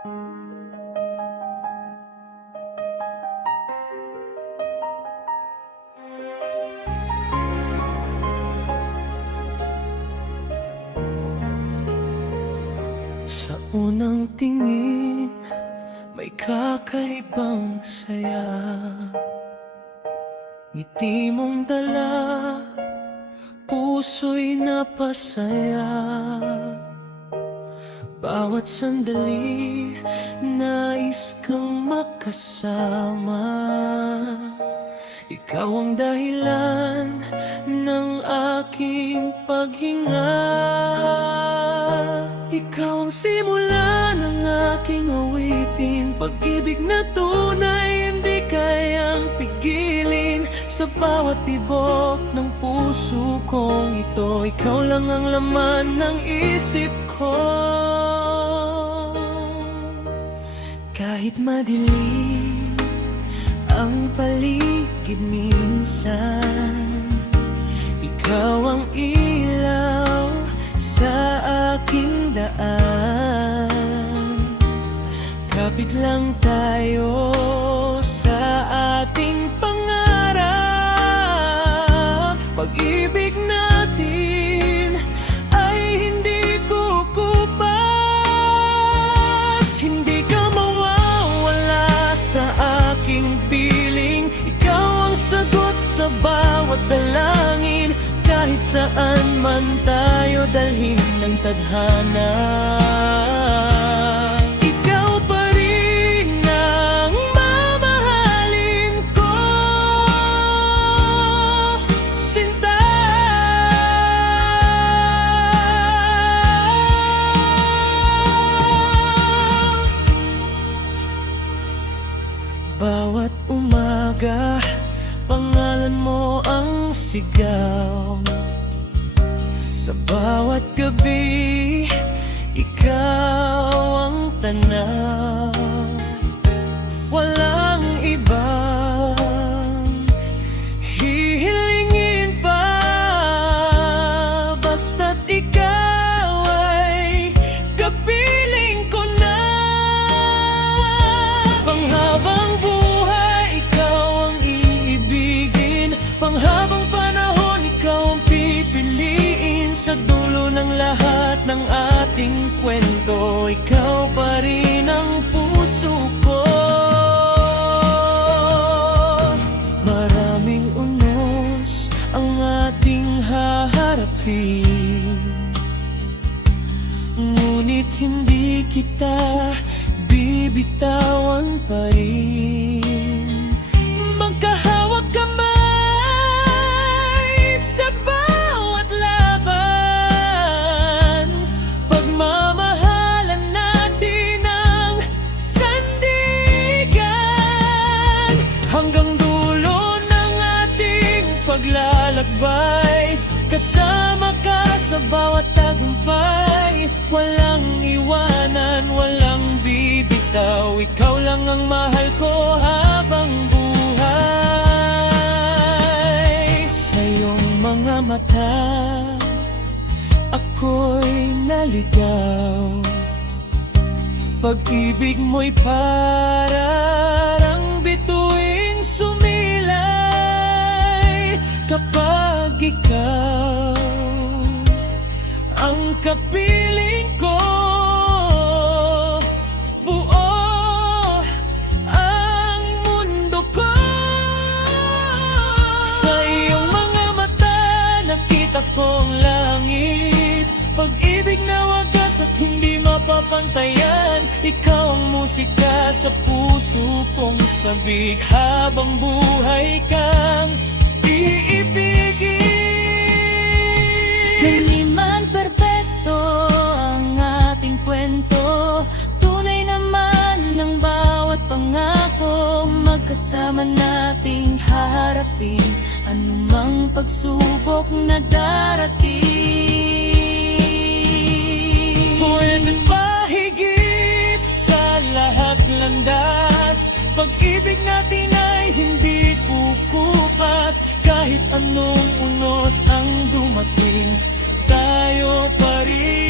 Sa unang tingin, may kakaibang saya. Ngiti mong dala, puso'y napasaya. Bawat sandali, nais kang makasama. Ikaw ang dahilan ng aking paghinga. Ikaw ang simula ng aking awitin, pag-ibig na tunay hindi kayang pigilin. Sa bawat tibok ng puso kong ito, ikaw lang ang laman ng isip ko. Kahit madilim ang paligid minsan, ikaw ang ilaw sa aking daan. Kapit lang tayo sa ating pangarap. Pag-ibig natin ay hindi kukupas. Hindi ka mawawala sa aking piling. Ikaw ang sagot sa bawat dalangin. Kahit saan man tayo dalhin ng tadhana, ikaw pa rin ang mamahalin ko, sinta. Bawat umaga, pangalan mo ang sigaw. Sa bawat gabi, ikaw ang tanaw. Walang ibang hihilingin pa, basta't ikaw ay kapiling ko na. Panghabang buhay, ikaw ang iibigin. Panghabang panahon, ikaw ang pipiliin. Sa dulo ng lahat ng ating kwento, ikaw pa rin ang puso ko. Maraming unos ang ating haharapin, ngunit hindi kita bibitawan pa rin. Magkahawak kamay sa bawat laban. Pagmamahalan natin ang sandigan. Hanggang dulo ng ating paglalakbay, kasama ka sa bawat tagumpay. Walang iwanan, walang bibitaw. Ikaw lang ang mahal ko habang buhay. Sa iyong mga mata, ako'y naligaw. Pag-ibig mo'y parang bituin sumilay. Kapag ikaw ang kapiling ko, buo ang mundo ko. Sa iyong mga mata, nakita kong langit. Pag-ibig na wagas at hindi mapapantayan. Ikaw ang musika sa puso kong sabik. Habang buhay kang iibigin. Hindi man perpekto ang ating kwento, tunay naman ng bawat pangako. Magkasama nating haharapin anumang pagsubok na darating. Pwede pa higit sa lahat landas. Pag-ibig natin ay hindi kukupas. Kahit anong unos ang dumating, tayo pa rin.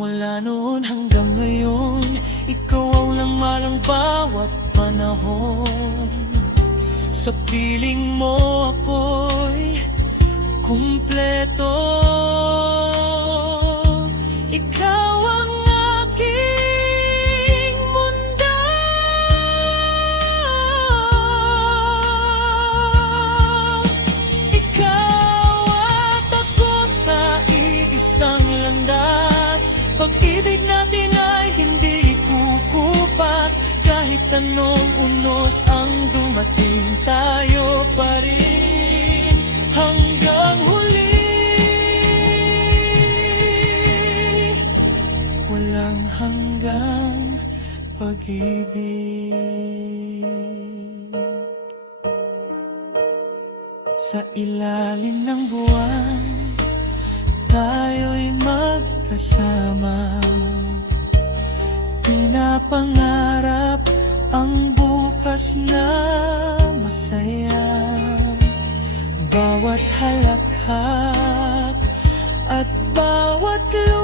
Mula noon hanggang ngayon, ikaw ang langmalang bawat panahon. Sa piling mo ako'y kumpleto. Ikaw ang aking mundo. Ikaw at ako sa iisang landas. Pag-ibig natin ay hindi kukupas. Kahit anong unos ang dumating, tayo pa rin hanggang huli. Walang hanggang pag-ibig. Sa ilalim ng buwan, tayo'y magkasama. Pinapangarap ang bukas na masaya. Bawat halakhak at bawat luha